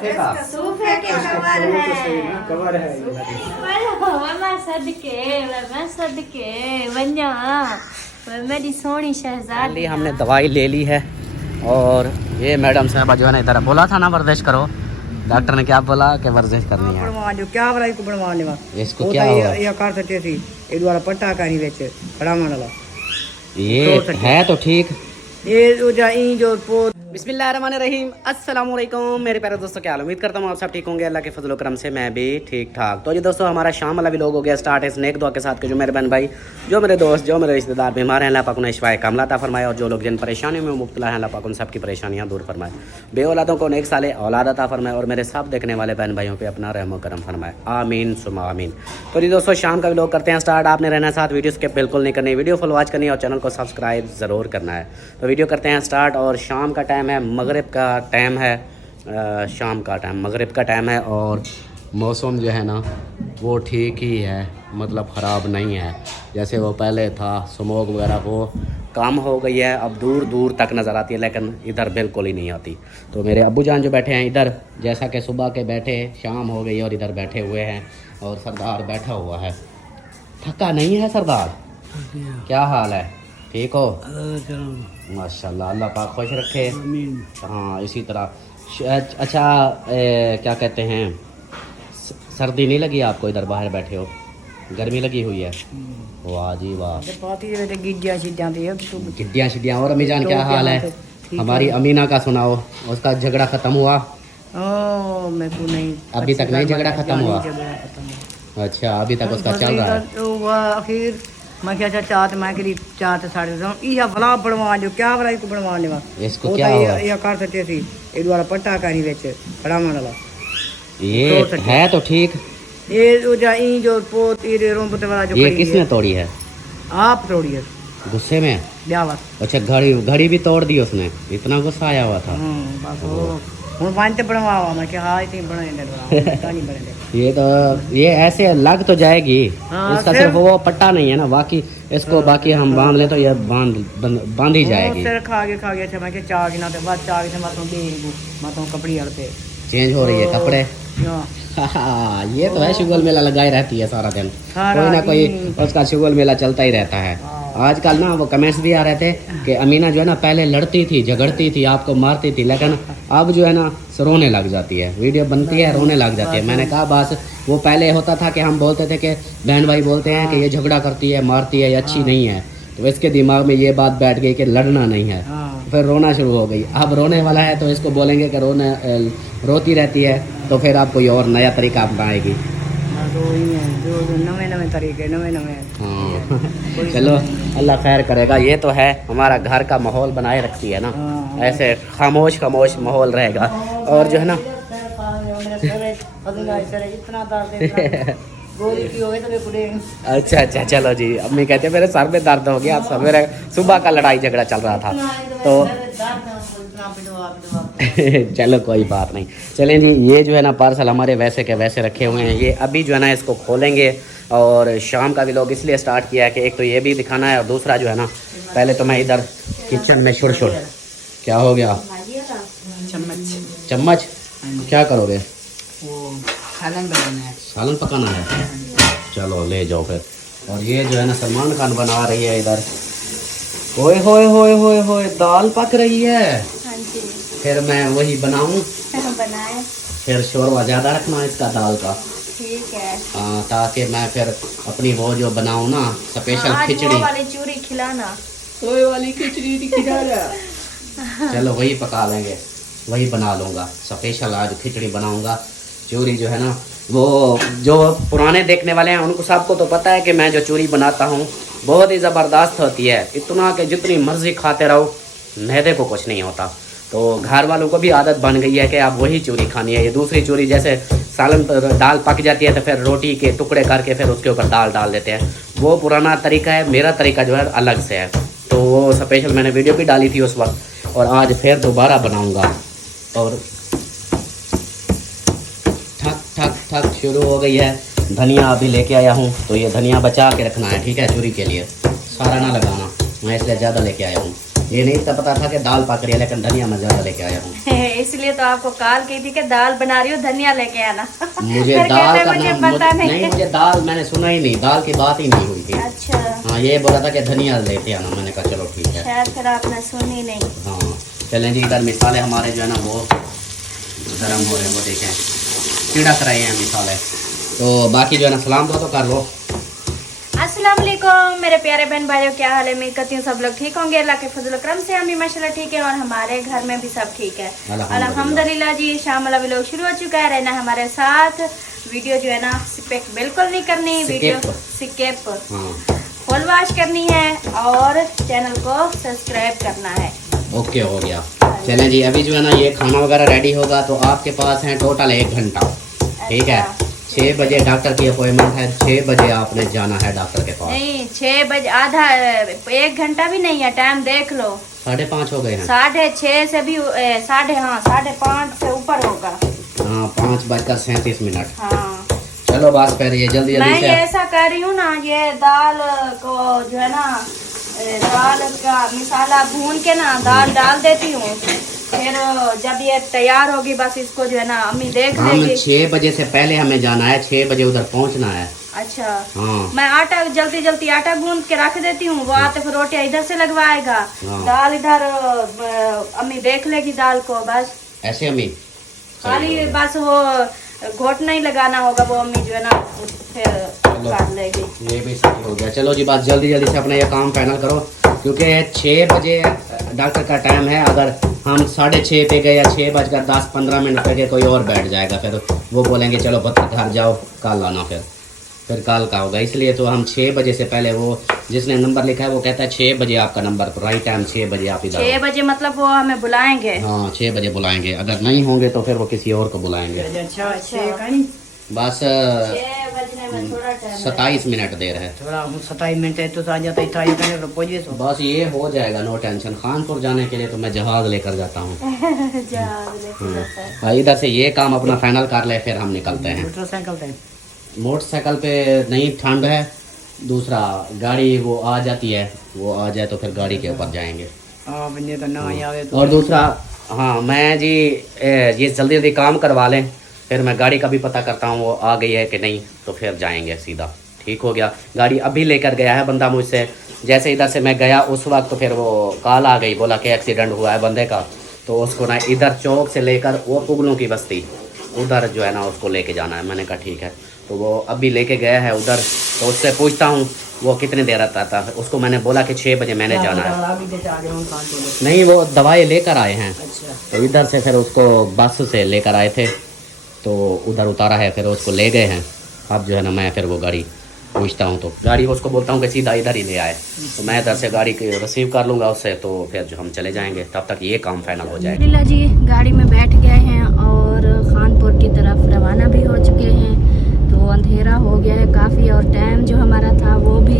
सोफे का सोफे के कवर है कवर है सदके वन्या मेरी सोनी शहजादी। हमने दवाई ले ली है और ये मैडम साहब जो है ना इधर बोला था ना वर्जिश करो, डॉक्टर ने क्या बोला कि वर्जिश करनी है। बनवा जो क्या वाला इसको बनवाने वा इसको क्या हुआ? ये कर सकते थी ये द्वारा पट्टा कहीं बेच खड़ावन वाला ये है तो ठीक। ये जो पो बिस्मिल्लाहिर्रहमानिर्रहीम, अस्सलाम वालेकुम मेरे प्यारे दोस्तों, क्या हाल? उम्मीद करता हूँ आप सब ठीक होंगे। अल्लाह के फजल करम से मैं भी ठीक ठाक। तो जी दोस्तों, हमारा शाम वाला व्लॉग हो गया स्टार्ट है नेक दुआ के साथ कि जो मेरे बहन भाई, जो मेरे दोस्त, जो मेरे रिश्तेदार बीमार हैं, अल्लाह पाक उन्हें शिफाए कामला अता फरमाए, और जो लोग जिन परेशानियों में मुब्तला हैं अल्लाह पाक उन सबकी परेशानियाँ दूर फरमाए, बे औलादों को नेक साले औलाद अता फरमाए, और मेरे सब देखने वाले बहन भाइयों पर अपना रहम करम फरमाए, आमीन सुमा आमीन। तो जी दोस्तों, शाम का व्लॉग करते हैं स्टार्ट। आपने रहना साथ, वीडियो स्किप बिल्कुल नहीं करनी, वीडियो फुल वॉच करनी है और चैनल को सब्सक्राइब ज़रूर करना है। तो वीडियो करते हैं स्टार्ट। और शाम का टाइम है, मगरिब का टाइम है, शाम का टाइम मगरिब का टाइम है, और मौसम जो है ना वो ठीक ही है, मतलब ख़राब नहीं है जैसे वो पहले था। स्मोक वगैरह वो कम हो गई है, अब दूर दूर तक नज़र आती है, लेकिन इधर बिल्कुल ही नहीं आती। तो मेरे अब्बू जान जो बैठे हैं इधर, जैसा कि सुबह के बैठे, शाम हो गई और इधर बैठे हुए हैं, और सरदार बैठा हुआ है। थका नहीं है सरदार? क्या हाल है? ठीक हो? माशाल्लाह, अल्लाह पाक खुश रखे। हाँ, इसी तरह। अच्छा, क्या कहते हैं, सर्दी नहीं लगी आपको? इधर बाहर बैठे हो, गर्मी लगी हुई है? वाह जी वाह। गिड्डियाँ शिड्डियाँ। और अम्मी जान क्या हाल है? हमारी अमीना का सुनाओ, उसका झगड़ा ख़त्म हुआ? मेरे को नहीं, अभी तक नहीं झगड़ा ख़त्म हुआ? अच्छा, अभी तक उसका चल रहा है। आखिर मैं क्या चाहते मैं के लिए चाहते साढ़े ये भला बनवा जो क्या वाला इसको बनवाने वा इसको क्या हुआ? ये कर सकते थी ये द्वारा पट्टा कहीं बेच खड़ावन वाला ये है तो ठीक। ये जो पोत ये रोंपते वाला जो ये किसने तोड़ी है? आप तोड़ी है गुस्से में? ब्याह। अच्छा, घड़ी भी तोड़ दी उसने, इतना गुस्सा आया हुआ था। बस वो हूँ पानी बनवा मैं क्या हाँ इतनी बने ये तो ये ऐसे लग तो जाएगी। हाँ, इसका सिर्फ वो पट्टा नहीं है ना, बाकी इसको बाकी हम बांध ले तो ये बांध ही जाएगी। सिर खा गया था मैं चाह के ना बस चाह के मैं कपड़ी हड़ते चेंज हो रही है कपड़े। ये तो है, शुगल मेला लगाई रहती है सारा दिन, कोई ना कोई उसका शुगल मेला चलता ही रहता है। आजकल ना वो कमेंट्स भी आ रहे थे कि अमीना जो है ना पहले लड़ती थी, झगड़ती थी, आपको मारती थी, लेकिन अब जो है ना रोने लग जाती है, वीडियो बनती है रोने लग जाती है। मैंने कहा बस, वो पहले होता था कि हम बोलते थे कि बहन भाई बोलते हैं कि ये झगड़ा करती है, मारती है, ये अच्छी नहीं है, तो इसके दिमाग में ये बात बैठ गई कि लड़ना नहीं है, फिर रोना शुरू हो गई। अब रोने वाला है तो इसको बोलेंगे कि रोती रहती है, तो फिर आप कोई और नया तरीका अपनाएगी। नवे तरीके नवे। हाँ, चलो अल्लाह खैर करेगा। ये तो है, हमारा घर का माहौल बनाए रखती है ना, ऐसे खामोश खामोश माहौल रहेगा। और जो है ना अच्छा, चलो जी। अम्मी कहते हैं मेरे सर में दर्द हो गया, सवेरे सुबह का लड़ाई झगड़ा चल रहा था, तो चलो कोई बात नहीं। चलें जी, ये जो है ना पार्सल हमारे वैसे के वैसे रखे हुए हैं, ये अभी जो है ना इसको खोलेंगे। और शाम का व्लॉग इसलिए स्टार्ट किया है कि एक तो ये भी दिखाना है, और दूसरा जो है ना, पहले तो मैं इधर किचन में शुर क्या हो गया? चम्मच क्या करोगे? सालन बनाना है। सालन पकाना है? चलो ले जाओ फिर। और ये जो है ना सलमान खान बना रही है इधर। ओए होए होए होए होए, दाल पक रही है। फिर मैं वही बनाऊं? बनाए फिर शोरवा ज़्यादा रखना इसका दाल का, ठीक है, ताकि मैं फिर अपनी वो जो बनाऊं ना स्पेशल खिचड़ी वाली चूरी खिलाना, ओए वाली खिचड़ी खिला चलो वही पका लेंगे, वही बना लूँगा स्पेशल। आज खिचड़ी बनाऊँगा। चूरी जो है ना, वो जो पुराने देखने वाले हैं उनको सबको तो पता है कि मैं जो चूरी बनाता हूँ बहुत ही ज़बरदस्त होती है, इतना कि जितनी मर्ज़ी खाते रहो मैदे को कुछ नहीं होता। तो घर वालों को भी आदत बन गई है कि आप वही चूरी खानी है। ये दूसरी चूरी जैसे सालन दाल पक जाती है तो फिर रोटी के टुकड़े करके फिर उसके ऊपर दाल डाल देते हैं, वो पुराना तरीका है। मेरा तरीका जो है अलग से है, तो वो स्पेशल मैंने वीडियो भी डाली थी उस वक्त, और आज फिर दोबारा बनाऊँगा। और ठक ठक ठक शुरू हो गई है। धनिया अभी लेके आया हूँ, तो ये धनिया बचा के रखना है, ठीक है, चूरी के लिए सारा ना लगाना, मैं इसलिए ज़्यादा लेके आया हूँ। ये नहीं था पता था कि दाल पक रही है, लेकिन धनिया मैं ज़्यादा लेके आया हूँ। इसलिए तो आपको कॉल की थी कि दाल बना रही हो, धनिया लेके आना। मुझे फिर दाल कहते का मुझे नाम पता नहीं। मुझे दाल मैंने सुना ही नहीं, दाल की बात ही नहीं हुई थी। अच्छा, हाँ ये बोला था कि धनिया लेते आना, मैंने कहा चलो ठीक है। शायद फिर आपने सुनी नहीं। हाँ चलें जी, इधर मिसाले हमारे जो है ना वो गर्म हो रहे हैं, वो देखें छिड़क रहे हैं मिसाले। तो बाकी जो है ना सलाम तो कर लो। अस्सलाम वालेकुम मेरे प्यारे बहन भाइयों, क्या हाल है? मैं कहती हूँ सब लोग ठीक होंगे अल्लाह के फजल करम से। हम भी माशाल्लाह ठीक है और हमारे घर में भी सब ठीक है अल्हम्दुलिल्लाह जी। शाम वाला व्लॉग शुरू हो चुका है, रहना हमारे साथ। वीडियो जो है ना स्किप बिल्कुल नहीं करनी, वीडियो स्किप फुल वॉच करनी है और चैनल को सब्सक्राइब करना है। ओके हो गया। चलें जी, अभी जो है ना ये खाना वगैरह रेडी होगा तो आपके पास है टोटल 1 घंटा, ठीक है। 6 बजे डॉक्टर की अपॉइंटमेंट है, 6 बजे आपने जाना है डॉक्टर के पास। नहीं 6 बजे, आधा 1 घंटा भी नहीं है, टाइम देख लो। 5:30 हो गए हैं। 6:30 से भी 5:30 से ऊपर होगा। हाँ 5:37। हाँ चलो बस फिर ये जल्दी मैं जल्दी ये से ऐसा कर रही हूँ ना, ये दाल को जो है ना दाल का मसाला भून के ना दाल डाल देती हूँ, फिर जब ये तैयार होगी बस इसको जो है ना अम्मी देख हम लेगी। 6 बजे से पहले हमें जाना है, 6 बजे उधर पहुंचना है। अच्छा हाँ मैं आटा जल्दी जल्दी आटा गूंद के रख देती हूँ, वो आते फिर रोटियां इधर से लगवाएगा, हाँ। दाल इधर अम्मी देख लेगी दाल को, बस ऐसे अम्मी खाली बस वो घोट नहीं लगाना होगा, वो अम्मी जो है ना फिर कर लेगी। ये भी सही हो गया। चलो जी बात जल्दी जल्दी से अपना ये काम फाइनल करो, क्योंकि 6 बजे डॉक्टर का टाइम है। अगर हम 6:30 पे गए या 6:10-15 पे गए कोई और बैठ जाएगा, फिर वो बोलेंगे चलो पत्थर घर जाओ कल आना, फिर कल का होगा। इसलिए तो हम 6 बजे से पहले, वो जिसने नंबर लिखा है वो कहता है 6 बजे आपका नंबर, राइट टाइम 6 बजे आप इधर 6 बजे मतलब वो हमें बुलाएंगे। हाँ 6 बजे बुलाएंगे, अगर नहीं होंगे तो फिर वो किसी और को बुलाएंगे। अच्छा 6 का नहीं, बस 6 बजने में थोड़ा टाइम 27 मिनट देर है। थोड़ा 27 मिनट है तो आ जाता है, ये करने तो पहुंचे तो बस ये हो जाएगा, नो टेंशन। खानपुर जाने के लिए तो मैं जहाज लेकर जाता हूँ। इधर से ये काम अपना फाइनल कर ले, फिर हम निकलते हैं। मोटरसाइकिल पे मोटरसाइकिल पे नहीं, ठंड है। दूसरा गाड़ी वो आ जाती है, वो आ जाए तो फिर गाड़ी के ऊपर जाएंगे। बंदे का ना आवे तो। और दूसरा हाँ मैं जी ये जल्दी जल्दी काम करवा लें, फिर मैं गाड़ी का भी पता करता हूँ वो आ गई है कि नहीं, तो फिर जाएंगे सीधा। ठीक हो गया। गाड़ी अभी लेकर गया है बंदा मुझसे, जैसे इधर से मैं गया उस वक्त तो फिर वो कॉल आ गई, बोला कि एक्सीडेंट हुआ है बंदे का, तो उसको ना इधर चौक से लेकर वो पुगलों की बस्ती उधर जो है ना उसको लेके जाना है। मैंने कहा ठीक है, तो वो अभी लेके गया है उधर, तो उससे पूछता हूँ वो कितनी देर आता था। उसको मैंने बोला कि 6 बजे मैंने जाना है। नहीं वो दवाई लेकर आए हैं, तो इधर से फिर उसको बस से लेकर आए थे, तो उधर उतारा है, फिर उसको ले गए हैं। अब जो है ना मैं फिर वो गाड़ी पूछता हूँ, तो गाड़ी उसको बोलता हूँ कि सीधा इधर ही ले आए, तो मैं इधर से गाड़ी रिसीव कर लूँगा उससे, तो फिर जो हम चले जाएंगे, तब तक ये काम फाइनल हो जाएगा। लीला जी गाड़ी में बैठ गए हैं और खानपुर की तरफ रवाना भी हो चुके हैं। तो अंधेरा हो गया है काफ़ी और टाइम जो हमारा था वो भी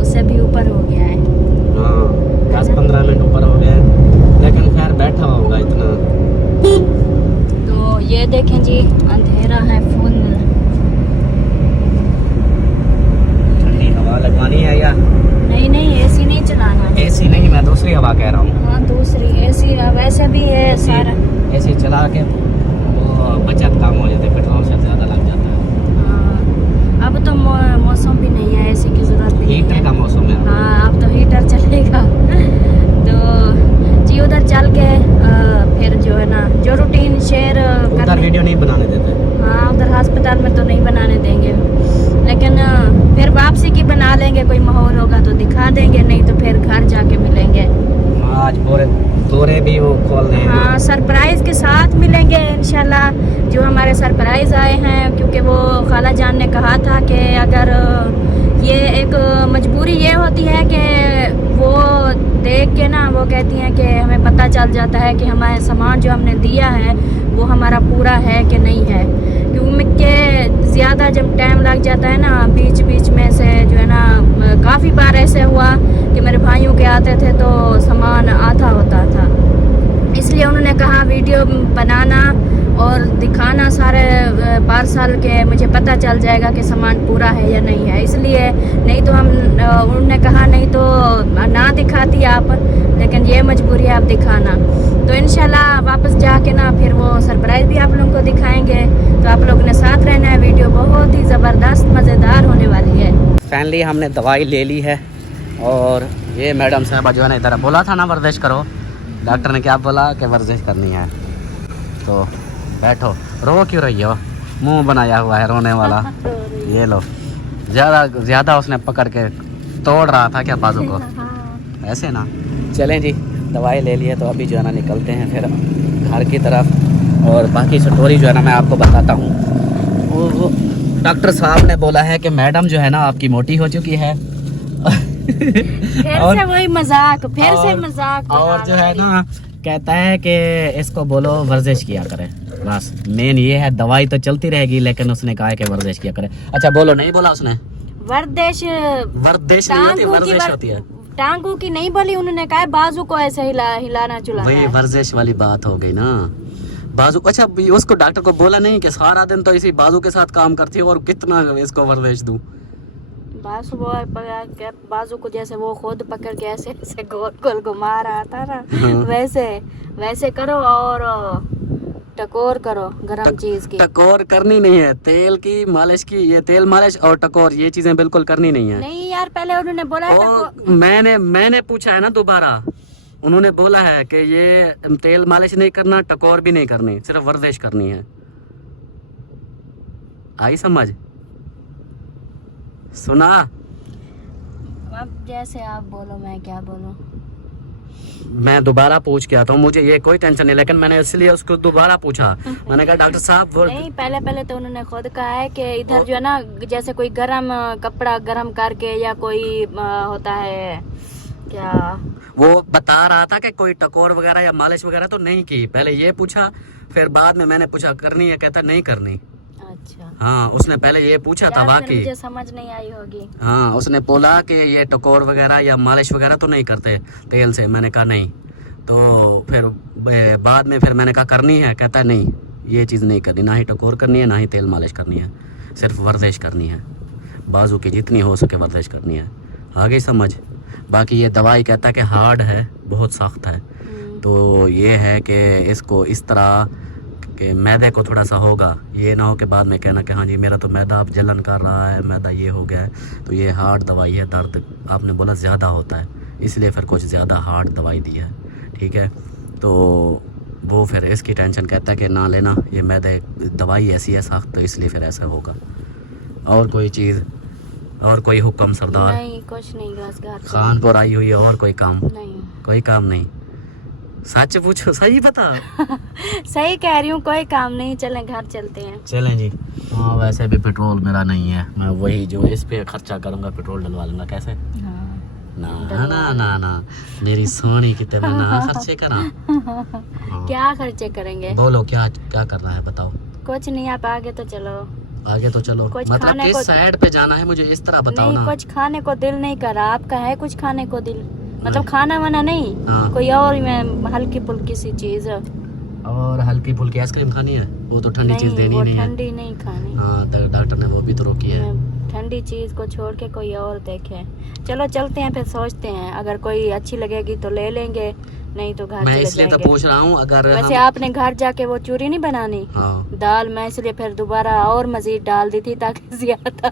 उससे भी ऊपर हो गया है। हाँ 10-15 मिनट ऊपर हो गया है, लेकिन खैर बैठा हुआ होगा इतना। तो ये देखें जी अंधेरा है फुल। ठंडी हवा लगवानी है या नहीं एसी नहीं चलाना है। एसी नहीं, मैं दूसरी हवा कह रहा हूँ। हाँ दूसरी एसी वैसे भी है सारा। एसी चला के वो बचत काम हो जाती है, पेट्रोल से ज़्यादा लग जाता है। हाँ अब तो मौसम भी नहीं है, एसी की जरूरत नहीं हीटर है। का मौसम है। हाँ अब तो हीटर चलेगा। तो जी उधर चल के फिर जो है ना जो रूटीन शेयर उधर वीडियो नहीं बनाने देते। हाँ उधर अस्पताल में तो नहीं बनाने देंगे, लेकिन फिर वापसी की बना लेंगे, कोई माहौल होगा तो दिखा देंगे, नहीं तो फिर घर जाके मिलेंगे। आज पूरे भी वो खोल रहे हैं। हाँ सरप्राइज के साथ मिलेंगे इंशाल्लाह। जो हमारे सरप्राइज आए हैं, क्योंकि वो खाला जान ने कहा था कि अगर ये एक मजबूरी ये होती है कि वो देख के ना वो कहती हैं कि हमें पता चल जाता है कि हमारे सामान जो हमने दिया है वो हमारा पूरा है कि नहीं है, क्योंकि ज़्यादा जब टाइम लग जाता है ना बीच बीच में से जो है ना, काफ़ी बार ऐसे हुआ कि मेरे भाइयों के आते थे तो सामान आधा होता था, इसलिए उन्होंने कहा वीडियो बनाना और दिखाना सारे पार्सल के, मुझे पता चल जाएगा कि सामान पूरा है या नहीं है। इसलिए नहीं तो हम उन्होंने कहा नहीं तो ना दिखाती आप, लेकिन ये मजबूरी है आप दिखाना। तो इंशाल्लाह वापस जाके ना फिर वो सरप्राइज़ भी आप लोगों को दिखाएंगे। तो आप लोगों ने साथ रहना है, वीडियो बहुत ही ज़बरदस्त मज़ेदार होने वाली है। फाइनली हमने दवाई ले ली है और ये मैडम साहबा जो है ना इधर बोला था ना वर्जिश करो, डॉक्टर ने क्या बोला कि वर्जिश करनी है। तो बैठो, रो क्यों रही हो, मुंह बनाया हुआ है रोने वाला। ये लो, ज़्यादा उसने पकड़ के तोड़ रहा था क्या बाजू को, ऐसे ना। चलें जी, दवाई ले ली है तो अभी जो है ना निकलते हैं फिर घर की तरफ। और बाकी स्टोरी जो है ना मैं आपको बताता हूँ। वो डॉक्टर साहब ने बोला है कि मैडम जो है ना आपकी मोटी हो चुकी है। फिर से वही मजाक, फिर से मजाक। और जो है ना कहता है कि इसको बोलो वर्जिश किया करे, बस मेन ये है। दवाई तो चलती रहेगी लेकिन उसने कहा है कि वर्जिश किया करे। अच्छा बोलो, नहीं बोला उसने वर्जिश, वर्जिश नहीं होती, वर्जिश होती है। टांगों की नहीं बोली उन्होंने, कहा बाजू को ऐसे हिलाना चुलाना वही है। वर्जिश वाली बात हो गई ना, बाजू। अच्छा उसको डॉक्टर को बोला नहीं कि सारा दिन तो इसी बाजू के साथ काम करती है और कितना इसको वर्जिश दूं। बाजू को जैसे वो खुद पकड़ के ऐसे ऐसे गोल गोल घुमा रहा था ना, वैसे वैसे करो और टकोर करो गरम चीज की। टकोर करनी नहीं है, तेल की मालिश की, ये तेल मालिश और टकोर ये चीजें बिल्कुल करनी नहीं है। नहीं यार, पहले उन्होंने बोला मैंने पूछा है ना दोबारा, उन्होंने बोला है कि ये तेल मालिश नहीं करना, टकोर भी नहीं करनी, सिर्फ वर्जिश करनी है। आई समझ? सुना? अब जैसे आप बोलो, मैं क्या बोलूं। मैं दोबारा पूछ के आता हूँ, मुझे ये कोई टेंशन नहीं, लेकिन मैंने इसलिए उसको दोबारा पूछा। मैंने कहा डॉक्टर साहब नहीं, पहले तो उन्होंने खुद कहा है कि इधर जो है ना जैसे कोई गरम कपड़ा गरम करके या कोई होता है क्या, वो बता रहा था कि कोई टकोर वगैरह या मालिश वगैरह तो नहीं की। पहले ये पूछा, फिर बाद में मैंने पूछा करनी है, कहता नहीं करनी। अच्छा हाँ, उसने पहले ये पूछा था वाकई, मुझे समझ नहीं आई होगी। हाँ उसने बोला कि ये टकोर वगैरह या मालिश वगैरह तो नहीं करते तेल से। मैंने कहा नहीं। तो फिर बाद में फिर मैंने कहा करनी है, कहता है नहीं ये चीज़ नहीं करनी, ना ही टकोर करनी है ना ही तेल मालिश करनी है, सिर्फ वर्जिश करनी है, बाजू की जितनी हो सके वर्जिश करनी है। आगे समझ? बाकी ये दवाई कहता है कि हार्ड है, बहुत सख्त है। तो ये है कि इसको इस तरह कि मैदे को थोड़ा सा होगा, ये ना हो कि बाद में कहना कि हाँ जी मेरा तो मैदा अब जलन कर रहा है, मैदा ये हो गया है। तो ये हार्ड दवाई है, दर्द आपने बोला ज़्यादा होता है, इसलिए फिर कुछ ज़्यादा हार्ड दवाई दी है। ठीक है, तो वो फिर इसकी टेंशन कहता है कि ना लेना, ये मैदे दवाई ऐसी है सख्त, तो इसलिए फिर ऐसा होगा। और कोई चीज़ और कोई हुक्म सरदार? नहीं कुछ नहीं, बस घर खानपुर आई हुई है, और कोई काम? नहीं, कोई काम नहीं। सच पूछो, सही बता। सही कह रही हूँ, कोई काम नहीं, चलें घर चलते हैं। चलें जी। हाँ वैसे भी पेट्रोल मेरा नहीं है, मैं वही जो इस पे खर्चा करूँगा पेट्रोल डलवा लूँगा। कैसे? ना ना ना ना मेरी सोनी कितने में ना खर्चे करा। हाँ। क्या खर्चे करेंगे? बोलो क्या क्या करना है बताओ। कुछ नहीं, आप आगे तो चलो। आगे तो चलो, मतलब किस साइड पे जाना है मुझे इस तरह बताओ नहीं, ना। कुछ खाने को दिल नहीं कर रहा, आपका है कुछ खाने को दिल? मतलब खाना वाना नहीं, हाँ। कोई और में हल्की फुल्की सी चीज। और हल्की फुल्की आइसक्रीम खानी है? वो तो ठंडी चीज देनी नहीं है। ठंडी नहीं खानी। हाँ तो डॉक्टर ने वो भी तो रोकी है। ठंडी चीज को छोड़ के कोई और देखे। चलो चलते हैं, फिर सोचते हैं, अगर कोई अच्छी लगेगी तो ले लेंगे, नहीं तो घर मैं चले इसलिए तो जाएंगे। पूछ रहा हूँ अगर वैसे आपने घर जाके वो चूरी नहीं बनानी, हाँ। दाल, मैं इसलिए फिर दोबारा और मजीद डाल दी थी ताकि ज्यादा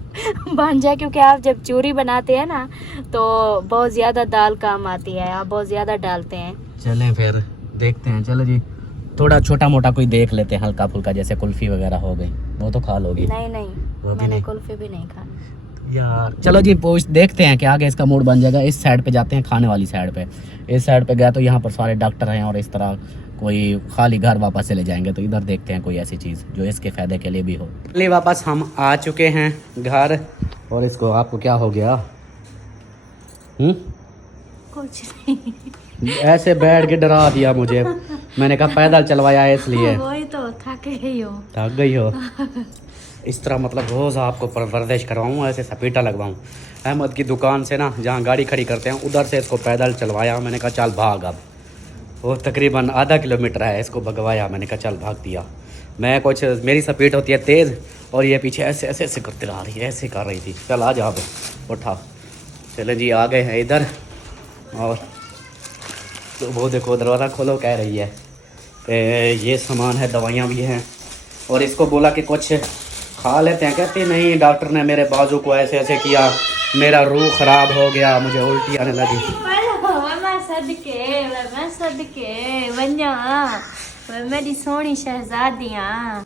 बन जाए, क्योंकि आप जब चूरी बनाते हैं ना तो बहुत ज्यादा दाल काम आती है, आप बहुत ज्यादा डालते हैं। चलें फिर देखते हैं। चलो जी, थोड़ा छोटा मोटा कोई देख लेते हैं, हल्का फुल्का, जैसे कुल्फी वगैरह हो गई, वो तो खा लोगी? नहीं नहीं, वो भी मैंने नहीं। कुल्फी भी नहीं खानी यार। चलो जी पूछ देखते हैं कि आगे इसका मूड बन जाएगा। इस साइड पे जाते हैं, खाने वाली साइड पे। इस साइड पे गया तो यहाँ पर सारे डॉक्टर हैं और इस तरह कोई खाली घर वापस चले जाएंगे, तो इधर देखते हैं कोई ऐसी चीज़ जो इसके फ़ायदे के लिए भी हो। चलिए वापस हम आ चुके हैं घर। और इसको आपको क्या हो गया? कुछ नहीं, ऐसे बैठ के डरा दिया मुझे। मैंने कहा पैदल चलवाया है इसलिए। वही तो, थक गई हो। थक गई हो? इस तरह मतलब रोज़ आपको वर्जिश करवाऊँ, ऐसे सपेटा लगवाऊँ। अहमद की दुकान से ना जहाँ गाड़ी खड़ी करते हैं उधर से इसको पैदल चलवाया। मैंने कहा चल भाग अब। वो तकरीबन आधा किलोमीटर है, इसको भगवाया। मैंने कहा चल भाग दिया। मैं कुछ मेरी स्पीड होती है तेज़ और ये पीछे ऐसे ऐसे ऐसे करते रहा रही है, ऐसे कर रही थी। चल आ जा अब उठा। चले जी आ गए हैं इधर। और तो वो देखो दरवाज़ा खोलो कह रही है। ये सामान है, दवाइयाँ भी हैं। और इसको बोला कि कुछ खा लेते हैं, कहते नहीं डॉक्टर ने मेरे बाजू को ऐसे ऐसे किया, मेरा रूह ख़राब हो गया, मुझे उल्टी आने लगी। सदके वन्या मेरी सोनी शहजादियाँ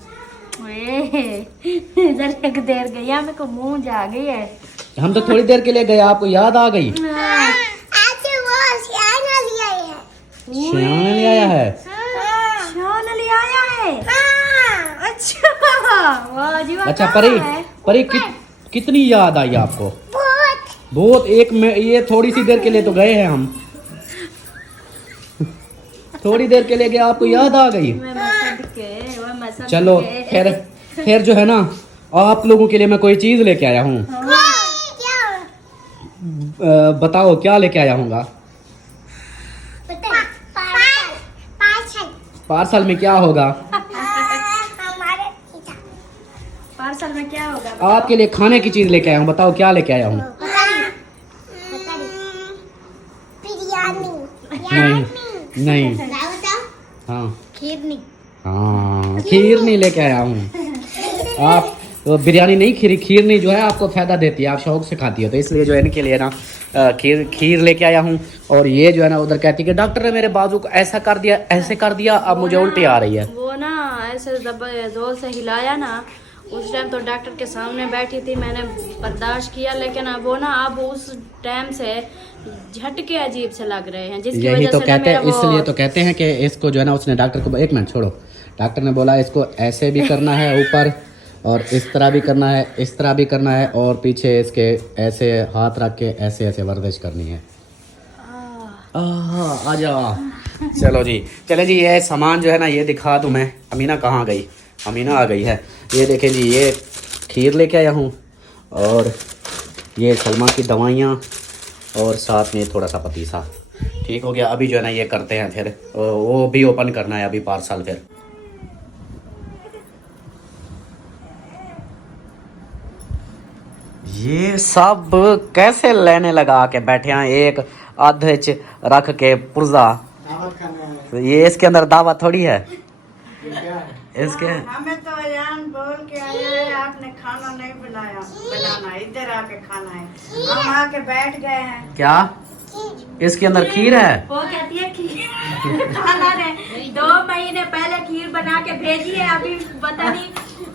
जरा देर गया मेरे को मुंह जा गई है। हम तो थोड़ी देर के लिए गए, आपको याद आ गई? श्याम ले आया है। श्याम ले आया है। अच्छा वाह जी वाह। अच्छा परी कितनी याद आई आपको? बहुत। एक में ये थोड़ी सी देर के लिए तो गए हैं हम, थोड़ी देर के लिए गए, आपको याद आ गई? चलो खैर जो है ना, आप लोगों के लिए मैं कोई चीज लेके आया हूँ। बताओ क्या लेके आया हूँगा? पार्सल में क्या होगा? पार्सल में क्या होगा? आपके लिए खाने की चीज लेके आया हूँ, बताओ क्या लेके आया हूँ? नहीं। हाँ खीरनी लेके आया हूँ। आप तो बिरयानी नहीं, खीरनी जो है आपको फायदा देती है, आप शौक से खाती हो, तो इसलिए जो है इनके लिए ना खीर लेके आया हूँ। और ये जो है ना उधर कहती है कि डॉक्टर ने मेरे बाजू को ऐसा कर दिया, ऐसे कर दिया, अब मुझे उल्टी आ रही है। वो ना ऐसे जोर से हिलाया ना, उस टाइम तो डॉक्टर के सामने बैठी थी, मैंने बर्दाश्त किया, लेकिन अब वो ना अब उस टाइम से झटके अजीब से लग रहे हैं, जिसकी यही वजह तो से कहते हैं, इसलिए तो कहते हैं कि इसको जो है ना उसने डॉक्टर को, एक मिनट छोड़ो, डॉक्टर ने बोला इसको ऐसे भी करना है ऊपर, और इस तरह भी करना है, इस तरह भी करना है, और पीछे इसके ऐसे हाथ रख के ऐसे ऐसे वर्जिश करनी है। आ जाओ। चलो जी, चले जी, ये सामान जो है ना ये दिखा दूँ मैं। अमीना कहाँ गई? अमीना आ गई है। ये देखें जी, ये खीर लेके आया हूँ, और ये सलमा की दवाइयाँ, और साथ में थोड़ा सा पतीसा। ठीक हो गया। अभी जो है ना ये करते हैं, फिर वो भी ओपन करना है अभी पार्सल। फिर ये सब कैसे लेने लगा के बैठे हैं, एक आधे च रख के पुर्जा। ये इसके अंदर दावा थोड़ी है इसके। हमें तो अयान बोल के आया है आपने खाना नहीं बनाना, इधर आके खाना है। हम आके बैठ गए हैं। क्या इसके अंदर खीर है? वो कहती है खीर खाना ने 2 महीने पहले खीर बना के भेजी है, अभी पता नहीं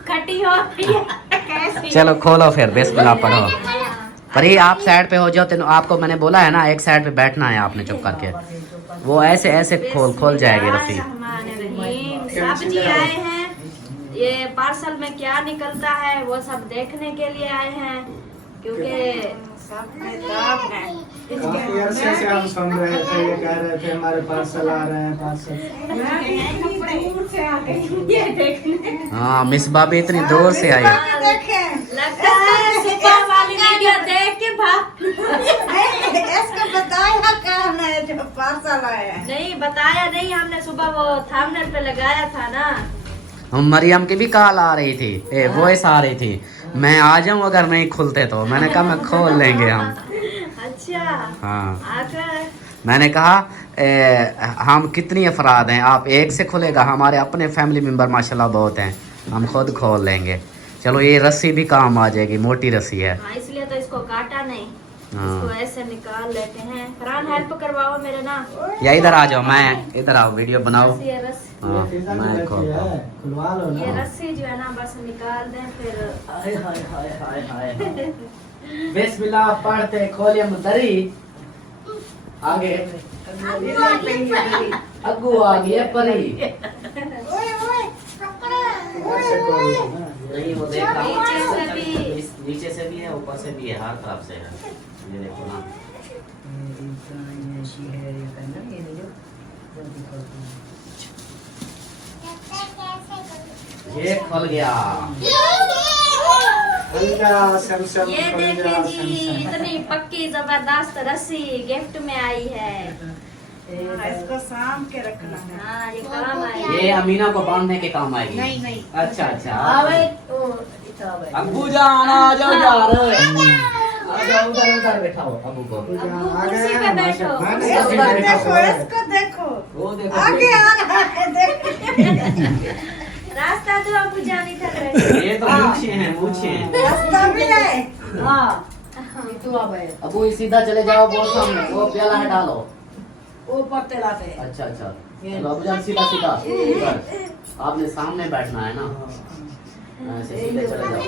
खट्टी हो कैसी। चलो खोलो फिर, बिस्मिल्लाह पढ़ो। पर ये आप साइड पे हो जाओ, तो आपको मैंने बोला है ना एक साइड पे बैठना है आपने चुप करके। वो ऐसे ऐसे खोल जाएगी रस्सी। सब्जी आए हैं, ये पार्सल में क्या निकलता है वो सब देखने के लिए आए हैं, क्योंकि सब में दाग है। काफी अरसे से हम सुन रहे थे, ये कह रहे थे हमारे पार्सल आ रहे हैं, पार्सल। ये देखने हाँ मिसबा भी इतनी दूर से आई। लगता है सुबह वाली वीडियो देख के भाग। इसको बताया कौन है जो पार्सल आया है? नहीं बताया नहीं, हमने सुबह वो थंबनेल पे लगाया था ना। हम मरियम की भी कॉल आ रही थी, वॉइस आ रही थी, मैं आ जाऊं अगर नहीं खुलते तो। मैंने कहा मैं खोल लेंगे हम। अच्छा हाँ आकर मैंने कहा हम कितनी अफराद हैं, आप एक से खुलेगा, हमारे अपने फैमिली मेम्बर माशाल्लाह बहुत हैं, हम खुद खोल लेंगे। चलो ये रस्सी भी काम आ जाएगी, मोटी रस्सी है। हाँ, इसलिए तो इसको काटा नहीं, हाँ। इसको ऐसे निकाल लेते हैं। फरहान हेल्प करवाओ मेरे ना। या इधर आ जाओ, मैं इधर आओ, वीडियो बनाओ। ये रस्सी हाँ मैं खोलता हूँ। खुलवा लो ये ना। रस्सी जो है ना बस निकाल दें फिर। हाय हाय हाय हाय हाय। बिस्मिल्लाह पढ़ते खोलिए दरी। आगे अगू आ गया परी। ऐसे खोल लो ना। नहीं वो देखा, नीचे से भी। नीचे से भी है, ऊपर से भी है, हर तरफ से है। ये देखो ना, ये खुल गया। ये देखिए जी, इतनी पक्की जबरदस्त रस्सी गिफ्ट में आई है। इसको साम के रखना है। हाँ ये काम आएगा। ये अमीना को बांधने के काम आएगी। नहीं नहीं अच्छा अच्छा। अबू अब्बू जान आ जाओ यार, आ जाओ उधर उधर बैठाओ अब्बू को। कुर्सी पे बैठो। इसको देखो वो देखो आगे आ रहा है देखो। रास्ता तो आपको जानी था रहे। ये तो मूछे हैं मूछे हैं। रास्ता भी है। अबू सीधा चले जाओ वो सामने, वो प्याला हटा लो। ऊपर चलाते हैं। अच्छा अच्छा चलो अबू जान सीधा सीधा ऊपर। आपने सामने बैठना है ना, ऐसे सीधे चले जाओ।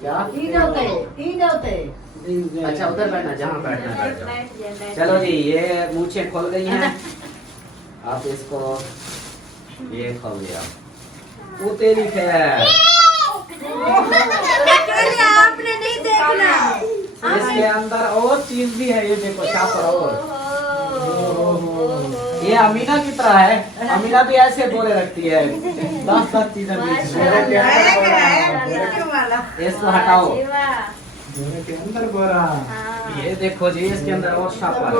क्या अच्छा उधर बैठना, जहाँ बैठना है बैठ जाओ। बैठ जाए, बैठ चलो जी ये मूछें खोल गई हैं, आप इसको ये खोल दिया। वो तेरी खैर, अकेले आपने नहीं देखना। इसके अंदर और चीज भी है, ये देखो शापर और। ये अमीना की तरह है, अमीना भी ऐसे बोले रखती है 10 चीजें बीच में। क्यों वाला इसको हटाओ। बोरे के अंदर बोरा। ये देखो जी इसके अंदर और शापर।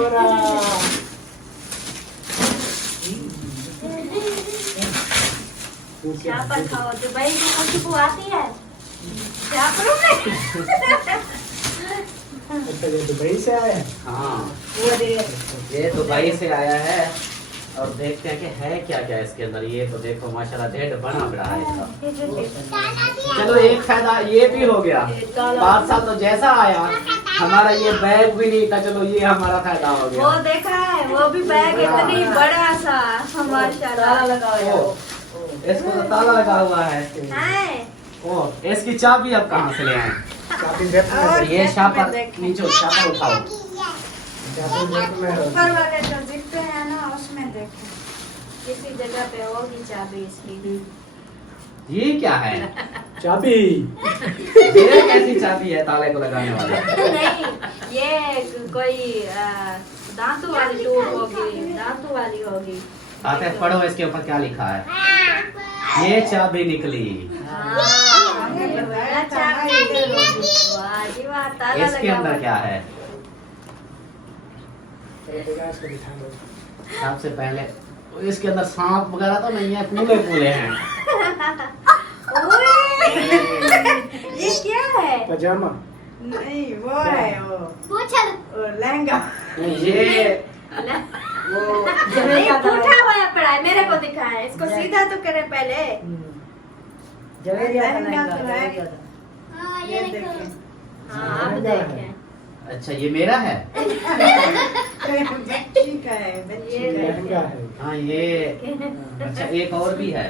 चापर खाओ तो भाई की खुशबू आती है चापरों में। अच्छा ये दुबई से आया है। हाँ ये दुबई से आया है और देखते हैं कि है क्या क्या इसके अंदर। ये तो देखो माशाल्लाह ढेर बना बड़ा है इसका। चलो एक फायदा ये भी हो गया, 5 साल तो जैसा आया हमारा ये बैग भी नहीं था, चलो ये हमारा फायदा हो वो गया। देखा है वो भी बैग इतनी बड़ा सा माशाल्लाह। ओ, इसको तो ताला लगा हुआ है। है। ओ इसकी चाबी अब कहाँ से ले आए? चाबी जेब में और ये जेब शापर में देखो। नीचे शापर उठाओ। चाबी जेब में है। ऊपर वाले जो दिखते हैं ना उसमें देखो। किसी जगह पे होगी चाबी इसकी। ये क्या है? चाबी ये कैसी चाबी है ताले को लगाने वाली? नहीं ये कोई दांतों वाली टूट होगी, दांतों वाली होगी। आते पढ़ो इसके ऊपर क्या लिखा है। ये चाबी निकली। हाँ, ये बड़ा चाबी। वाह जी वाह, ताला इसके लगा अंदर हुआ। क्या है? इसको दिखा दो। सबसे पहले इसके अंदर सांप वगैरह तो नहीं है, कूले कूले हैं। ओए, ये क्या है? पजामा। नहीं वो है वो लहंगा। ये वो नहीं पूछा हुआ पड़ा है, मेरे को दिखा है। इसको सीधा तो करे पहले। लहंगा तो है। ये देखिए हाँ आप देखें। अच्छा ये मेरा है। बच्ची का है बच्ची ये का लहंगा है। है। हाँ ये अच्छा एक और भी है।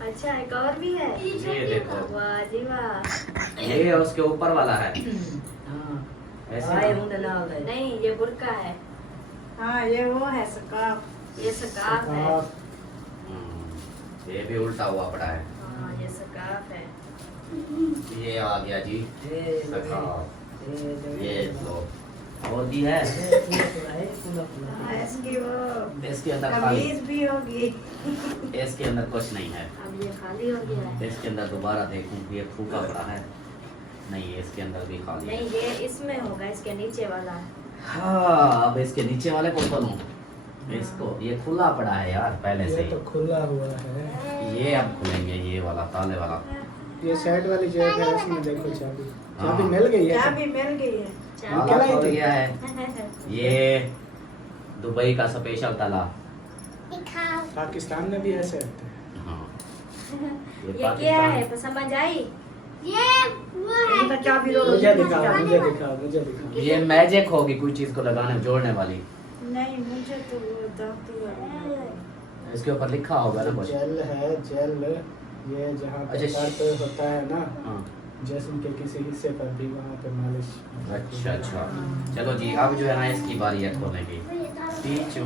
अच्छा एक और भी है। ये देखो वाह जी वाह। ये उसके ऊपर वाला है ऐसे ना। नहीं ये बुर्का है, हाँ ये वो है स्कार्फ। ये स्कार्फ है। ये भी उल्टा हुआ पड़ा है। हाँ ये स्कार्फ है। ये आ गया जी सखाव। ये तो और भी है। हाँ, इसकी वो इसके अंदर खाली, कमीज भी होगी। इसके अंदर कुछ नहीं है। अब ये खाली हो गया है। इसके अंदर दोबारा देखूं ये फूका पड़ा है। नहीं इसके अंदर भी खाली है। नहीं ये इसमें होगा, इसके नीचे वाला है। हाँ अब इसके नीचे वाले को खोलूं। इसको ये खुला पड़ा है यार पहले से ये तो ही। खुला हुआ है। ये अब खुलेंगे ये वाला ताले वाला। ये साइड वाली जेब है, उसमें देखो चाबी। चाबी हाँ। मिल गई है। चाबी मिल गई है। ताला क्या लाई खुल थी? गया है। ये दुबई का स्पेशल ताला। पाकिस्तान में भी ऐसे होते हैं। हाँ ये क्या है तो समझ आई? इनका चाबी लो। मुझे दिखा मुझे दिखा मुझे दिखा। ये मैजिक होगी कोई चीज को लगाने जोड़ने वाली। नहीं मुझे तो वो दांतों वाली है। इसके ऊपर लिखा होगा ना कुछ। जेल है जेल। ये जहाँ पे अच्छा, सर पे होता है ना, हाँ जिस्म के किसी हिस्से पर भी वहाँ पे मालिश। अच्छा अच्छा चलो जी अब जो है ना इसकी बारी है खोलने की। पीछू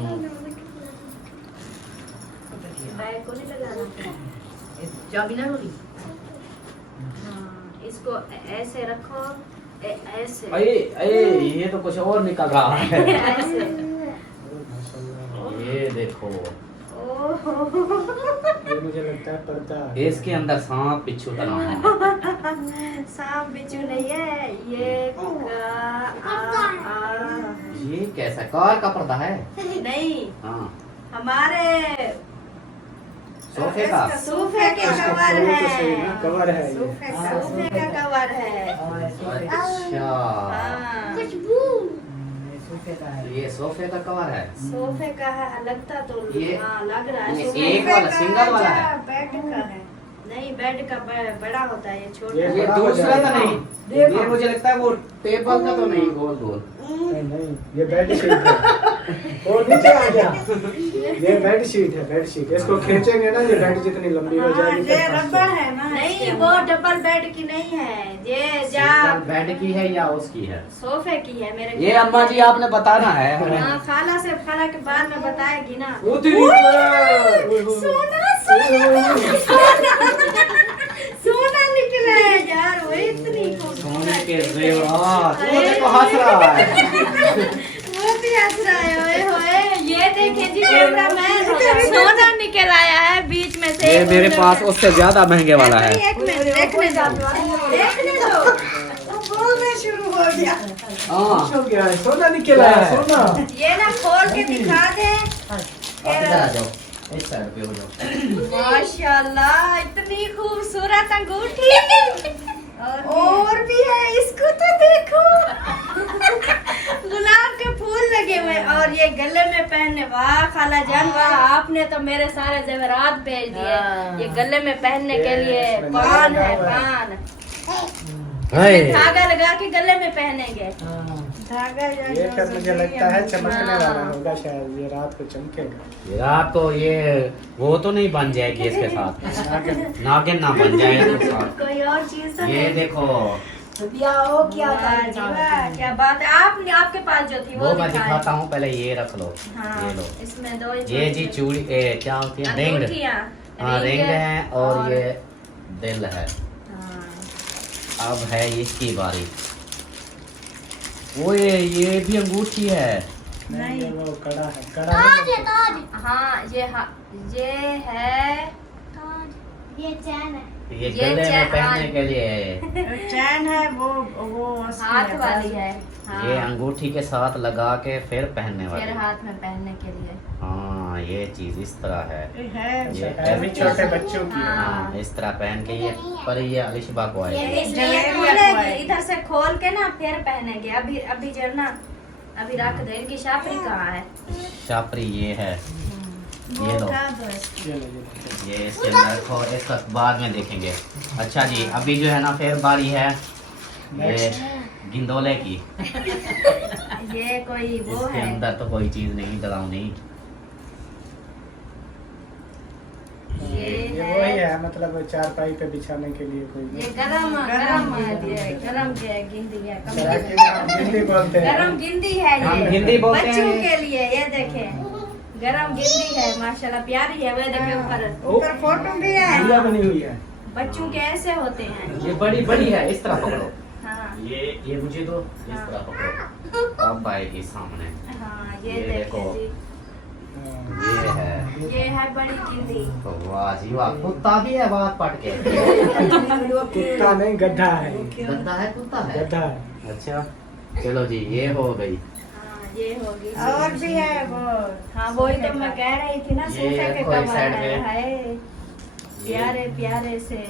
बैग को नहीं लगाना। चाबी ना होगी। हाँ, इसको ऐसे रखो। ऐसे अरे अरे ये तो कुछ और निकल रहा है। ऐसे। माशाल्लाह। ये देखो ओह ये मुझे लगता है पर्दा है। इसके अंदर सांप बिच्छू तना है। सांप बिच्छू नहीं है ये ये कैसा कार का पर्दा है? नहीं, हाँ, हमारे सोफे का। सोफे के उसका कवर फ्लोर तो सही है। ना, कवर है ये। सोफे का कवर है। अच्छा, हाँ, ये सोफे का कवर है। सोफे का है, लगता तो ये- हाँ लग रहा है ये सोफे एक का वाला सिंगल वाला है। बेड का है। नहीं, बेड का बड़ा होता है, ये छोटा ये ये बड़ा हो दूसरा तो जाएगा। नहीं, ये मुझे लगता है वो टेबल का तो नहीं, गोल गोल। नहीं, ये बेड शीट है। और नीचे आ जा। ये बेड शीट है, बेड शीट। इसको खींचेंगे ना, ये बेड जितनी लंबी हो हाँ, जाएगी। ये रबड़ है ना। नहीं, इसके वो अंदर। डबल बेड की नहीं है, ये जा सिंगल बेड की है या उसकी है? सोफे की है मेरे। ये अम्मा जी आपने बताना है हमें। हाँ, खाला से खाला के बाद में बताएगी ना। सोना निकला है यार, वो इतनी सोने के जेवरात। वो देखो हंस रहा है। वो भी हंस रहा है। ओए होए, ये देखिए जी कैमरामैन, सोना निकल आया है बीच में से। ये मेरे पास उससे ज्यादा महंगे वाला है। एक मिनट देखने दो। वो बोलने शुरू हो गया। हाँ, हो गया है, सोना निकला है, सोना। ये ना खोल के दिखा दे। आप इधर आ जाओ, इस साइड पे हो जाओ। माशाल्लाह, इतनी खूबसूरत अंगूठी। और भी है, इसको तो देखो। गुलाब के फूल लगे हुए और ये गले में पहनने। वाह खाला जान, वाह, आपने तो मेरे सारे जेवरात भेज दिए। ये गले में पहनने के लिए पान है, पान। इसमें धागा लगा के गले में पहनेंगे। धागा या ये जो फिर मुझे जल्दी लगता है चमकने हाँ। वाला होगा शायद, ये रात को चमकेगा। ये रात को ये वो तो नहीं बन जाएगी इसके साथ, नागिन ना बन जाए इसके साथ। कोई और चीज तो ये नहीं। देखो, वाह जी वाह, क्या बात है। आपके पास जो थी वो मैं दिखाएं। दिखाता हूँ, पहले ये रख लो। हाँ, ये लो, इसमें दो ये जी चूड़ी क्या होती है? रिंग। अंगूठियाँ, हाँ, रिंग है और ये दिल है। हाँ। अब है इसकी बारी। वो ये भी अंगूठी है। नहीं, ये वो कड़ा है, कड़ा नहीं। हाँ, ये है ये चैन है। ये ये गले में चैन- पहनने के लिए है। चैन है वो उसकी हाथ है, वाली बस। है। हाँ, ये अंगूठी के साथ लगा के फिर पहनने फिर वाली। हाथ में पहनने के लिए। हाँ, ये चीज इस तरह है। ये है ये है भी छोटे बच्चों की है। हाँ, इस तरह पहन के ये, पर ये अलिशबा को ये आएगी। इसलिए जलेबियाँ खोलेगी, खुआएगी। इधर से खोल के ना फिर पहनेंगे। अभी जरना, अभी रख दो। इनकी शापरी कहाँ है? शापरी ये है, वो ये लो। उठा दो इसको। ये लो, ये लो। ये इसके अंदर रखो, इसका बाद में देखेंगे। अच्छा जी, अभी जो है ना फिर बारी है ये गिंदोले की। ये कोई वो इसके है। अंदर तो कोई चीज नहीं, डरावनी। ये वही है, मतलब चारपाई पे बिछाने के लिए कोई। ये गरम के गिंदी है। हिंदी बोलते हैं। गरम गिंदी है हम ये, हिंदी बोलते बच्चों हैं। के लिए। ये देखें, गरम गिंदी है, माशाल्लाह प्यारी है। वो देखें ऊपर, ऊपर फोटो भी है। गुड़िया बनी हुई है। बच्चों के ऐसे होते हैं। ये बड़ी बड़ी है, इस तरह पकड़ो। हाँ ये मुझे दो, इस तरह पकड़ो। अब आएगी सामने। हाँ, ये ये देखें देखो। जी, ये है। ये है बड़ी गिंदी। तो वाह जी वाह, कुत्ता भी है बात पट के। कुत्ता नहीं, गड्ढा है। गद्दा है, कुत्ता है। गड्ढा है। अच्छा, चलो जी, ये हो गई। हाँ, ये होगी। और भी है वो। हाँ, वही तो मैं कह रही थी ना, ये सोफे के रखो एक कवर साइड है। में। हाय, प्यारे प्यारे से।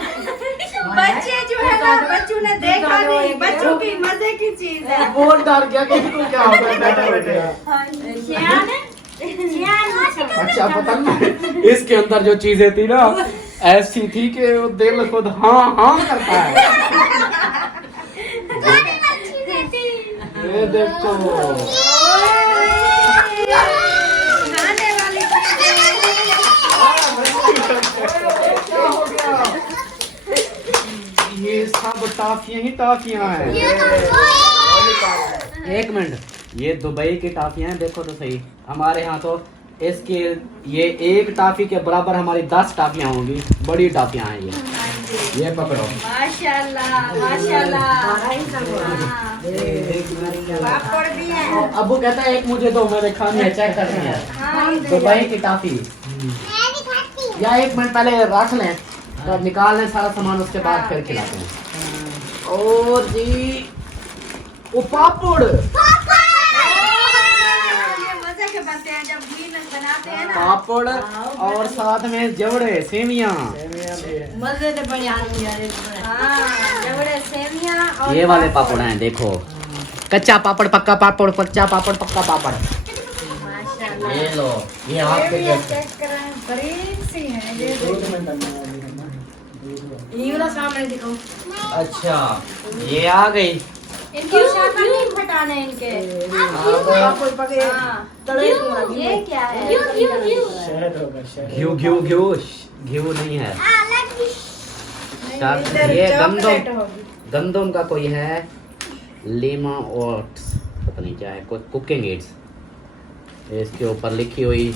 बच्चे जो है ना, बच्चों ने देखा नहीं, बच्चों की मजे की चीज है। बोल डाल गया कि इसको क्या हो गया? बैठे बैठे। ध्यान अच्छा, पता नहीं इसके अंदर जो चीजें थी ना, ऐसी थी कि वो दिल खुद हाँ हाँ करता है। ये देखो, खाने वाली ये सब टाफियां ही टाफियां हैं। एक मिनट, ये दुबई की टाफियां हैं, देखो तो सही। हमारे यहाँ तो इसके ये एक टाफी के बराबर हमारी 10 टाफियां होंगी। बड़ी टाफियां हैं ये। ये पकड़ो। माशाल्लाह माशाल्लाह। पापड़ भी है। अबू कहता है एक मुझे दो, मेरे खाने में चेक करनी है। दुबई की टॉफी। या एक मिनट पहले रख लें तो निकाल लें सारा सामान, उसके बाद फिर खिलाते हैं। और जी वो पापड़, मजे के बनते हैं जब घी में बनाते हैं ना। पापड़ और साथ में जवड़े सेवियां। मजे से बड़ी आलू यार। हाँ, जवड़े सेवियां और ये वाले पापड़ हैं देखो, कच्चा पापड़ पक्का पापड़, कच्चा पापड़ पक्का पापड़। माशाल्लाह। ये लो, ये आप ये चेक करें, बरीक सी है ये। दूध में करने वाली है ना। ये वाला सामने दिखाओ। अच्छा ये आ गई। इनके शाखा नहीं फटाने इनके। पापड़ पके हाँ। तले ये क्या है? शहद होगा शहद। घी घी घी घी नहीं है। इधर ये चॉकलेट गंदम, होगी। गंदम का कोई है, लीमा ओट्स पता नहीं क्या है, कोई कुकिंग एड्स। इसके ऊपर लिखी हुई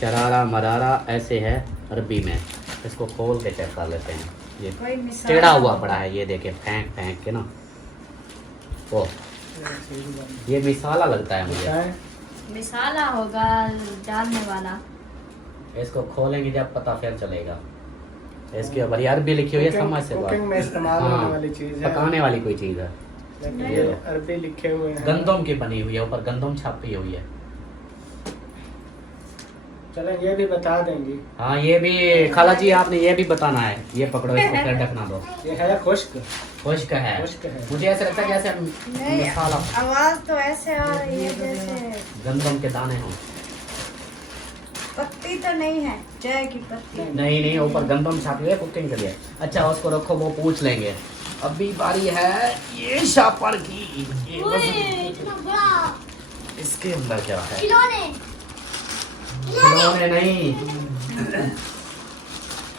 शरारा मरारा ऐसे है अरबी में। इसको खोल के चेक कर लेते हैं। ये कोई मिसाल टेढ़ा हुआ पड़ा है, ये देखे फेंक फेंक के ना। ओ ये मिसाला लगता है मुझे। चाय मिसाला होगा डालने वाला। इसको खोलेंगे जब पता फिर चलेगा। इसके ऊपर ये अरबी लिखी हुई है, समझ से बात। कुकिंग में इस्तेमाल होने वाली चीज है। पकाने वाली कोई चीज़ है। लेकिन ये लो। अरबी लिखे हुए हैं। गंदम की बनी हुई है, ऊपर गंदम छापी हुई है। चलो ये भी बता देंगे। हाँ ये भी खाला जी आपने ये भी बताना है। ये पकड़ो, इसको फिर ढकना दो। ये है खुश्क। खुश्क है। खुश्क है। मुझे ऐसा लगता है जैसे नहीं, मसाला आवाज तो ऐसे आ रही है जैसे गंदम के दाने हों। पत्ती तो नहीं है, चाय की पत्ती। नहीं नहीं, ऊपर गंदम छापी हुई है कुकिंग के लिए। अच्छा उसको रखो, वो पूछ लेंगे। अभी बारी है ये शापर की। ये इतना बड़ा इसके अंदर क्या है? खिलौने खिलौने नहीं,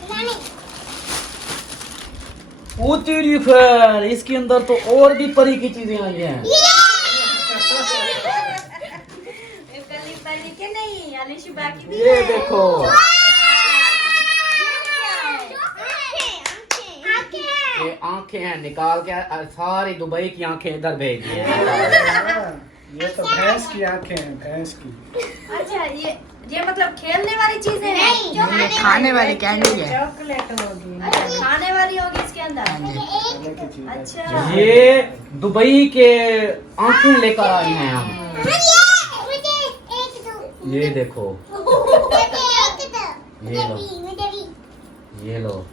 खिलौने वो तेरी खैर, इसके अंदर तो और भी परी की चीजें आई हैं। कली पली के नहीं, अलिश बाकी भी ये है। देखो ये आंखें हैं, निकाल के सारी दुबई की आंखें इधर भेज दी हैं। ये तो भैंस की आंखें हैं, भैंस की। अच्छा ये मतलब खेलने वाली चीजें हैं। खाने वाली कैंडी है। चॉकलेट होगी। अच्छा, खाने वाली होगी इसके अंदर। खाने की चीज है। अच्छा ये दुबई के आंखें लेकर आए हैं हम। ये देखो, ये लो,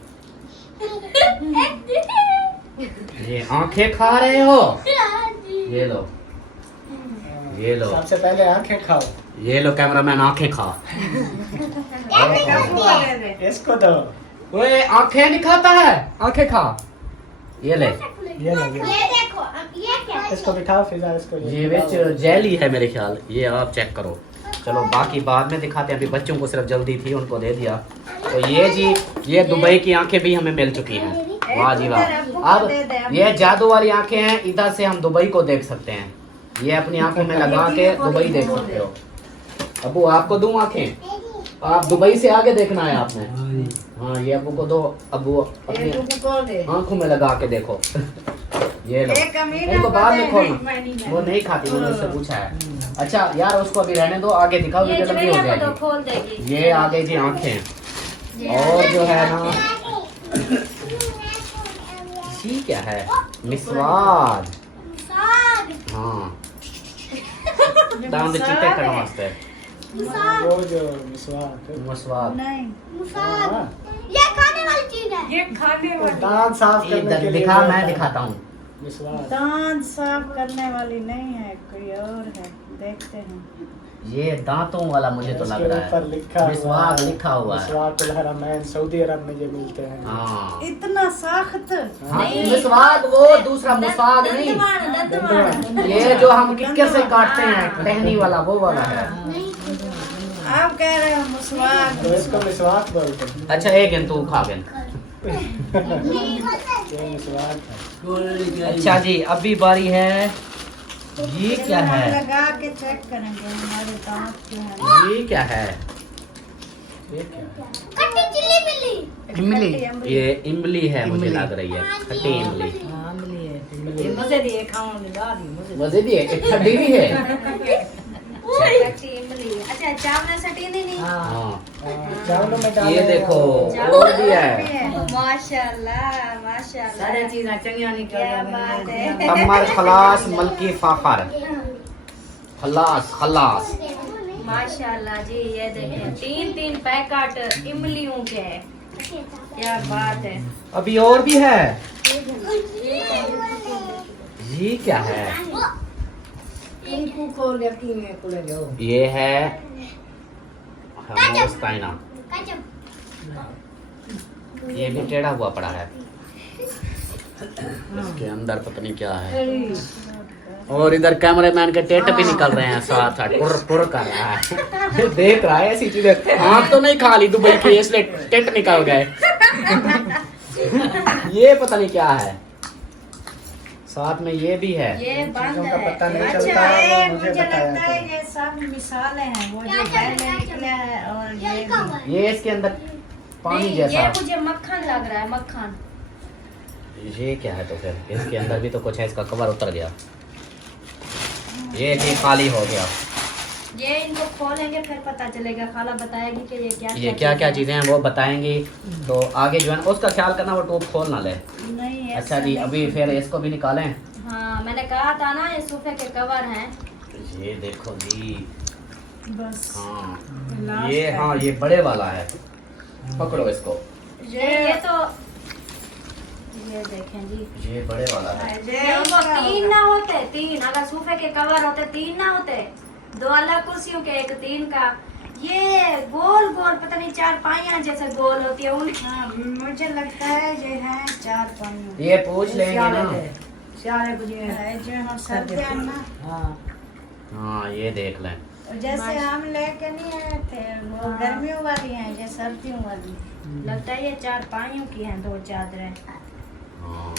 ये आंखें खा रहे हो। ये लो, ये लो, सबसे पहले आंखें खाओ। ये लो कैमरामैन, आंखें खा। इसको दो। ओए आंखें नहीं खाता है, आंखें खा। ये ले, ये लगे। देखो ये क्या है? इसको बिठाओ फिजा, इसको ये विच जेली है मेरे ख्याल। ये आप चेक करो। चलो बाकी बाद में दिखाते हैं, अभी बच्चों को सिर्फ जल्दी थी, उनको दे दिया। तो ये जी, ये दुबई की आंखें भी हमें मिल चुकी हैं। वाह जी वाह। अब ये जादू वाली आंखें हैं, इधर से हम दुबई को देख सकते हैं। ये अपनी आंखों में लगा के दुबई देख सकते हो। अबू आपको दूं आंखें? आप दुबई से आगे देखना है आपने। हाँ ये अबू को दो। अबू अपनी आंखों में लगा के देखो। ये लो, इनको बाद में खोलना। वो नहीं खाती, मैंने उससे पूछा है। अच्छा यार उसको अभी रहने दो, आगे दिखाओ, ये वीडियो लंबी हो जवेरिया को तो जाएगी। खोल देगी। ये आ गई जी आंखें। और जो है ना, ये क्या है? मिसवाद। हाँ दांत चीटे करने वास्ते वो जो मिसवाक। मिसवाद। नहीं, ये खाने वाली चीज है। ये खाने वो वाली। दांत साफ करने इधर के लिए दिखा, होता मैं है। दिखाता हूँ। मिसवाक। दांत साफ करने वाली नहीं है, कोई और है। देखते हैं। ये दांतों वाला मुझे तो लग इसके रहा ऊपर है। लिखा हुआ मिसवाक है। लिखा हुआ है। मिसवाकुल हरमैन, सऊदी अरब में ये मिलते हैं। हाँ इतना सख्त। हाँ, मिसवाक वो दूसरा मिसवाक नहीं, दंतमान। ये जो हम किक्कर से काटते हैं टहनी वाला, वो वाला है। आप कह रहे हो मुसवाक। तो इसको मिसवाक बोलते हैं। अच्छा एक गिन तू खा गिन। ये मिसवाक है। अच्छा जी अभी बारी है। ये क्या है? लगा के चेक करेंगे हमारे दांत जो है। ये क्या है? ये क्या है? कट्टी चिल्ली बिल्ली। इमली, ये इमली है मुझे लग रही है, खट्टी इमली। मजे दिए खाऊंगी दादी मजे भी है, एक खट्टी भी है। खट्टी इमली। अच्छा चावल सटी नहीं। हाँ, चावलों में डाले ये देखो और भी है। माशाल्लाह माशाल्लाह। सारे चीजें चंगिया क्या बात है। कमर खलास मलकी फाखर, खलास खलास। माशाल्लाह जी, ये देखिए 3-3 पैकेट इमलियों के हैं। क्या बात है। अभी और भी है। ये क्या है? इनको खोल के की में खुले जाओ। ये है मोस्ताइना। ये भी टेढ़ा हुआ पड़ा है। इसके अंदर पता नहीं क्या है। और इधर कैमरामैन के टेट भी निकल रहे हैं साथ साथ, पुर पुर कर रहा है। देख रहा है ऐसी चीजें। आँख तो नहीं खा ली दुबई की, इसलिए टेट निकल गए। ये पता नहीं क्या है। साथ में ये भी है। ये बंद चीजों का है। पता नहीं अच्छा, चलता है, ये वो मुझे मुझे बताया लगता है था। ये सब मिसालें हैं, वो जो पहले निकले हैं और ये भी। ये इसके अंदर पानी नहीं, जैसा। ये मुझे मक्खन लग रहा है, मक्खन। ये क्या है? तो फिर इसके अंदर भी तो कुछ है, इसका कवर उतर गया। ये भी खाली हो गया। ये इनको खोलेंगे फिर पता चलेगा, खाला बताएगी कि ये क्या क्या चीजें हैं वो बताएंगी। तो आगे जो है ना उसका ख्याल करना, वो टूप खोल ना ले। नहीं ऐसा अच्छा जी, नहीं। अभी फिर इसको भी निकालें। हाँ मैंने कहा था ना, ये सोफे के कवर हैं। ये देखो जी। बस हाँ लास्ट ये, है। हाँ ये बड़े वाला है। पकड़ो इसको। ये तो ये देखें जी, ये बड़े वाला है। ये उनको 3 ना होते, 3 अगर सोफे के कवर होते 3 ना होते, 2 अलग कुर्सियों के, एक 3 का। ये गोल गोल पता नहीं 4 पाइयां जैसे गोल होती है उनकी। हाँ, मुझे लगता है ये है 4 पानी। ये पूछ लेंगे ना। सारे कुछ है जो हम सर्दियाँ ना। हाँ ये देख लें। जैसे हम लेके नहीं आए थे, वो गर्मियों वाली हैं, ये सर्दियों वाली। लगता है ये 4 पाइयों की हैं, 2 चादरें। हाँ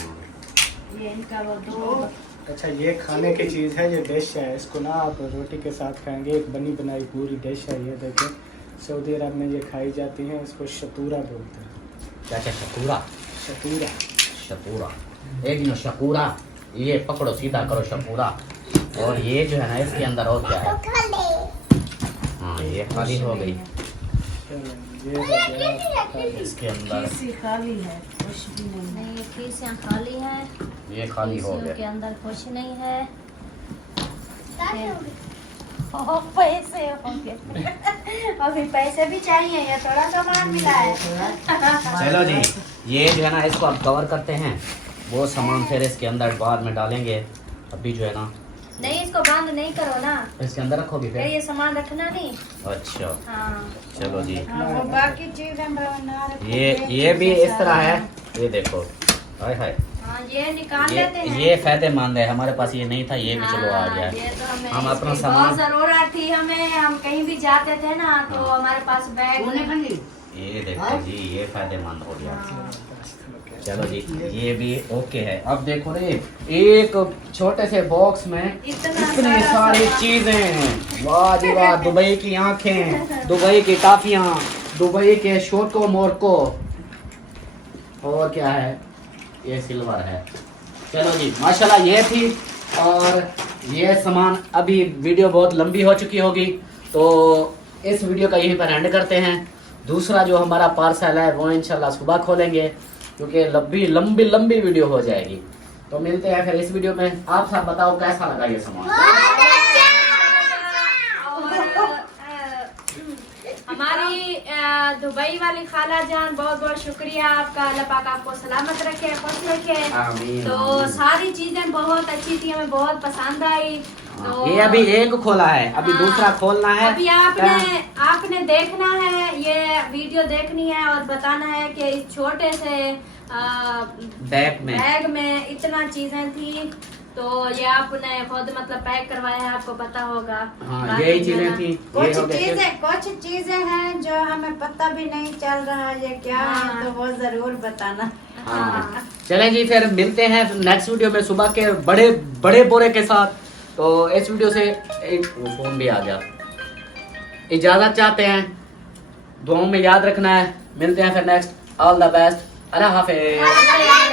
ये इनका वो 2। अच्छा ये खाने की चीज़ है, ये डिश है। इसको ना आप रोटी के साथ खाएंगे। एक बनी बनाई पूरी डिश है। ये देखें, सऊदी अरब में ये खाई जाती है। इसको शतूरा बोलते हैं। क्या क्या? शकूरा। शतूरा। शकूरा, एक नो शकूरा। ये पकड़ो, सीधा करो शकूरा। और ये जो है ना इसके अंदर और क्या है? हाँ ये खाली हो गई। चलो, ये हो गया। इसके अंदर खीसी खाली है, कुछ भी नहीं है। नहीं, खीसियाँ खाली हैं। ये खाली हो खीसियों के गया। अंदर कुछ नहीं है। ओ, पैसे होंगे। अभी पैसे भी चाहिए, ये थोड़ा सामान मिला है। चलो जी, ये जो है ना इसको अब कवर करते हैं। वो सामान फिर इसके अंदर बाद में डालेंगे। अभी जो है ना नहीं, इसको बंद नहीं करो ना, इसके अंदर रखोगे फिर फिर। ये सामान रखना नहीं। अच्छा हाँ चलो जी। हाँ, वो बाकी चीजें बना रखी ये भी इस तरह है। ये देखो, हाय हाय। हाँ, ये निकाल लेते हैं। ये फायदेमंद है। हमारे पास ये नहीं था, ये भी चलो आ गया। ये तो हमें हम अपना इसकी सामान- बहुत जरूरत थी हमें। हम कहीं भी जाते थे ना तो हमारे पास बैग। ये देखो जी, ये फायदेमंद हो गया। चलो जी, ये भी ओके है। अब देखो रे, एक छोटे से बॉक्स में इतना इतनी सारी चीजें। वाह जी वाह, दुबई की आंखें, दुबई की टाफियां, दुबई के शोको मोरको। और क्या है? ये सिल्वर है। चलो जी, माशाल्लाह ये थी। और ये सामान, अभी वीडियो बहुत लंबी हो चुकी होगी तो इस वीडियो का यहीं पर एंड करते हैं। दूसरा जो हमारा पार्सल है वो इंशाल्लाह सुबह खोलेंगे, क्योंकि लंबी लंबी वीडियो हो जाएगी। तो मिलते हैं फिर इस वीडियो में। आप सब बताओ कैसा लगा ये सामान? हमारी दुबई वाली खाला जान, बहुत बहुत शुक्रिया आपका। अल्लाह पाक आपको सलामत रखे, खुश रखे। आमीन, तो आमीन। सारी चीजें बहुत अच्छी थी, हमें बहुत पसंद आई। तो ये अभी एक खोला है, अभी हाँ, दूसरा खोलना है। अभी आपने देखना है, ये वीडियो देखनी है और बताना है कि इस छोटे से बैग में इतना चीजें थी। तो ये आपने खुद मतलब पैक करवाया है, आपको पता होगा। हाँ, बाकी यही जो चीजें है- थी। ये कुछ हो गया। चीजें हैं जो हमें पता भी नहीं चल रहा ये क्या हाँ। है, तो वो जरूर बताना। हाँ। चलें जी, फिर मिलते हैं नेक्स्ट वीडियो में सुबह के बड़े बड़े बोरे के साथ। तो इस वीडियो से एक फोन भी आ गया। इजाजत चाहते हैं। दुआओं में याद रखना है। मिलते हैं फिर next. All the best. Allah Hafiz.